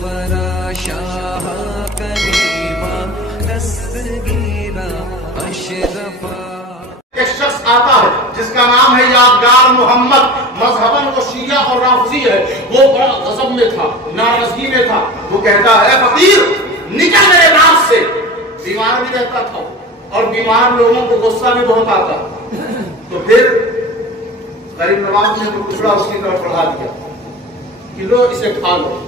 ورا شاہ کریما دستگیرا اشرفا. ایک شخص آتا ہے جس کا نام ہے یادگار محمد، مذہباً وہ شیعہ اور رافضی ہے. وہ بڑا غضب میں تھا، ناراضگی میں تھا. وہ کہتا ہے اے فقیر نکل میرے ناز سے. بیمار بھی رہتا تھا اور بیمار لوگوں کو غصہ بھی بہت آتا. تو پھر غریب نواز نے وہ ٹکڑا اس کی طرف بڑھا دیا کہ لو اسے کھا لو.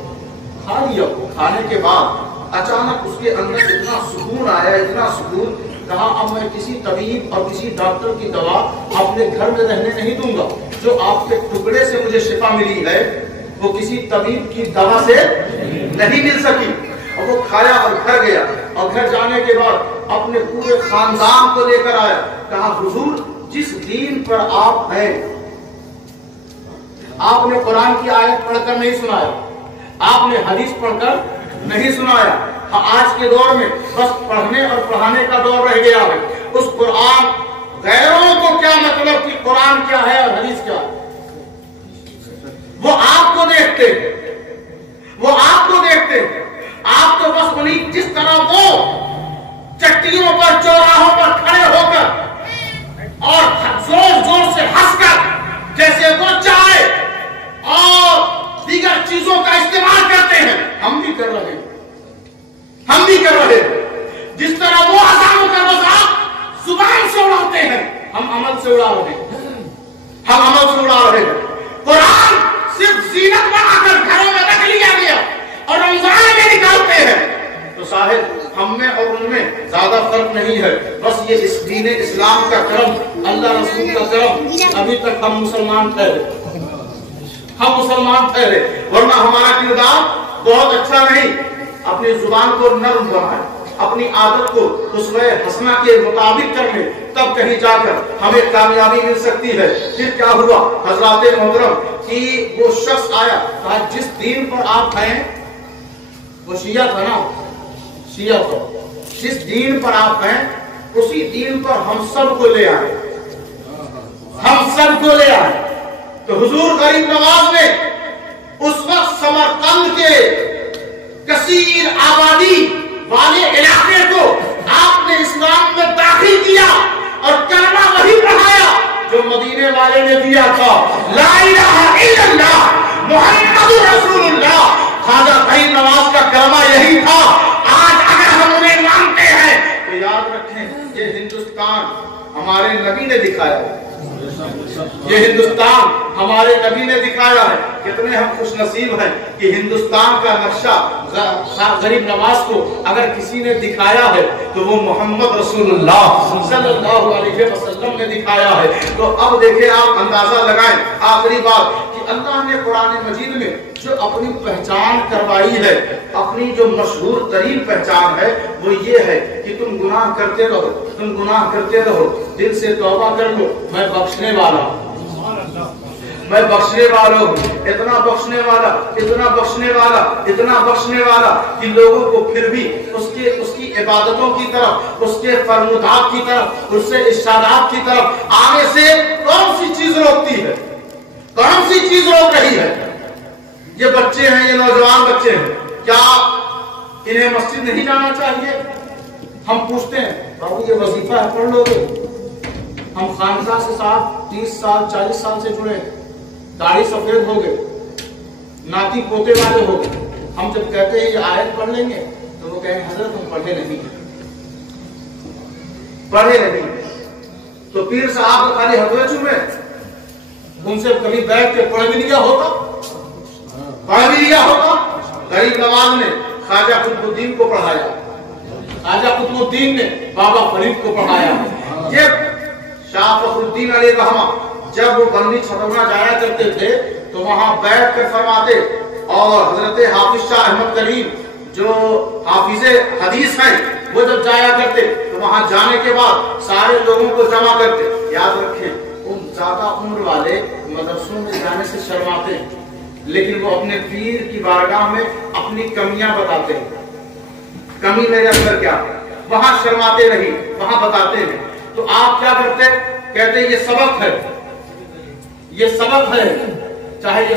کھا لیا. کھانے کے بعد اچانک اس کے اندر اتنا سکون آیا، اتنا سکون. کہا اب میں کسی طبیب اور کسی ڈاکٹر کی دوا اپنے گھر میں رہنے نہیں دوں گا. جو آپ کے ٹکڑے سے مجھے شفا ملی ہے وہ کسی طبیب کی دوا سے نہیں مل سکی. اور وہ کھایا اور گھر گیا. اور گھر جانے کے بعد اپنے پورے خاندان کو لے کر آیا. کہا حضور جس دین پر آپ ہیں، آپ نے قرآن کی آیت پڑھ کر نہیں سنایا، آپ نے حدیث پڑھ کر نہیں سنایا. آج کے دور میں بس پڑھنے اور پڑھانے کا دور رہ گیا ہے. اس قرآن غیروں کو کیا مطلب کہ قرآن کیا ہے اور حدیث کیا ہے؟ وہ آپ کو دیکھتے ہیں، وہ آپ کو دیکھتے ہیں. آپ تو بس انہیں جس طرح وہ چٹیوں پر چوراہوں پر کھڑے ہو کر اور زور زور سے ہنس کر جیسے وہ چائے اور دیگر چیزوں کا استعمال کرتے ہیں ہم بھی کر رہے ہیں. ہم بھی کر رہے ہیں. جس طرح وہ اذانوں کا مذاق زبان سے اڑاتے ہیں ہم عمل سے اڑا رہے ہیں. ہم عمل سے اڑا رہے ہیں. قرآن صرف زینت بنا کر گھروں میں رکھ لیا گیا اور رمضان میں نکالتے ہیں. تو صاحب ہم میں اور ان میں زیادہ فرق نہیں ہے. بس یہ اس دین اسلام کا کرم، اللہ رسول کا کرم. ابھی تک ہم مسلمان ٹھہرے، ہم مسلمان ٹھہرے. ورنہ ہمارا کردار بہت اچھا نہیں. اپنی زبان کو نرم بنائے، اپنی عادت کو اسوہ حسنہ کے مطابق کر لیں، تب کہیں جا کر ہمیں کامیابی مل سکتی ہے. پھر کیا ہوا حضرات محترم کہ وہ شخص آیا، کہا جس دین پر آپ ہیں، وہ شیعہ تھا نا، شیعہ تھا. جس دین پر آپ ہیں اسی دین پر ہم سب کو لے آئے، ہم سب کو لے آئے. تو حضور غریب نواز نے اس وقت سمرقند کے کثیر آبادی والے علاقے کو آپ نے اسلام میں داخل کیا اور کلمہ وہی پڑھایا جو مدینے والے نے دیا تھا، لا الہ الا اللہ محمد رسول اللہ. خواجہ غریب نواز کا کلمہ یہی تھا. آج اگر ہم انہیں مانتے ہیں تو یاد رکھیں یہ ہندوستان ہمارے نبی نے دکھایا ہے. یہ ہندوستان ہمارے نبی نے دکھایا ہے. کتنے ہم خوش نصیب ہیں کہ ہندوستان کا نقشہ غریب نواز کو اگر کسی نے دکھایا ہے تو وہ محمد رسول اللہ صلی اللہ علیہ وسلم نے دکھایا ہے. تو اب دیکھیں آپ اندازہ لگائیں. آخری بات کہ اللہ نے قرآن مجید میں جو اپنی پہچان کروائی ہے، اپنی جو مشہور ترین پہچان ہے وہ یہ ہے کہ تم گناہ کرتے رہو، تم گناہ کرتے رہو، دل سے توبہ کر لو، میں بخشنے والا ہوں، میں بخشنے والا ہوں. اتنا بخشنے والا، اتنا بخشنے والا، اتنا بخشنے والا کہ لوگوں کو پھر بھی اس کی عبادتوں کی طرف، اس کے فرمودات کی طرف، اس سے ارشادات کی طرف آنے سے کون سی چیز روکتی ہے؟ کون سی چیز روک رہی ہے؟ یہ بچے ہیں، یہ نوجوان بچے ہیں، کیا انہیں مسجد نہیں جانا چاہیے؟ ہم پوچھتے ہیں بابو یہ وظیفہ ہے پڑھ لو گے؟ ہم خانقاہ سے 30 سال 40 سال سے جڑے، داڑھی سفید ہو گئے، ناتی پوتے والے ہو گئے. ہم جب کہتے ہیں یہ آیت پڑھ لیں گے تو وہ کہیں حضرت ہم پڑھے نہیں، پڑھے نہیں. تو پیر صاحب خالی ہتھوڑے چومے، ان سے کبھی بیٹھ کے پڑھ بھی لیا ہوتا، پڑھ بھی لیا ہوتا. غریب نواز نے خواجہ قطب الدین کو پڑھایا، خواجہ قطب الدین نے بابا فرید کو پڑھایا. یہ شاہ فخر الدین علیہ رحمہ جب وہ بندی چھتونا جایا کرتے تھے تو وہاں بیٹھ کر فرماتے، اور حضرت حافظ شاہ احمد کریم جو حافظ حدیث ہیں وہ جب جایا کرتے تو وہاں جانے کے بعد سارے لوگوں کو جمع کرتے. یاد رکھیں ان زیادہ عمر والے مدرسوں میں جانے سے شرماتے ہیں، لیکن وہ اپنے پیر کی بارگاہ میں اپنی کمیاں بتاتے ہیں. کمی میرے اندر کیا، وہاں شرماتے نہیں، وہاں بتاتے ہیں. تو آپ کیا کرتے؟ کہتے ہیں یہ سبق ہے، یہ سبق ہے. چاہے یہ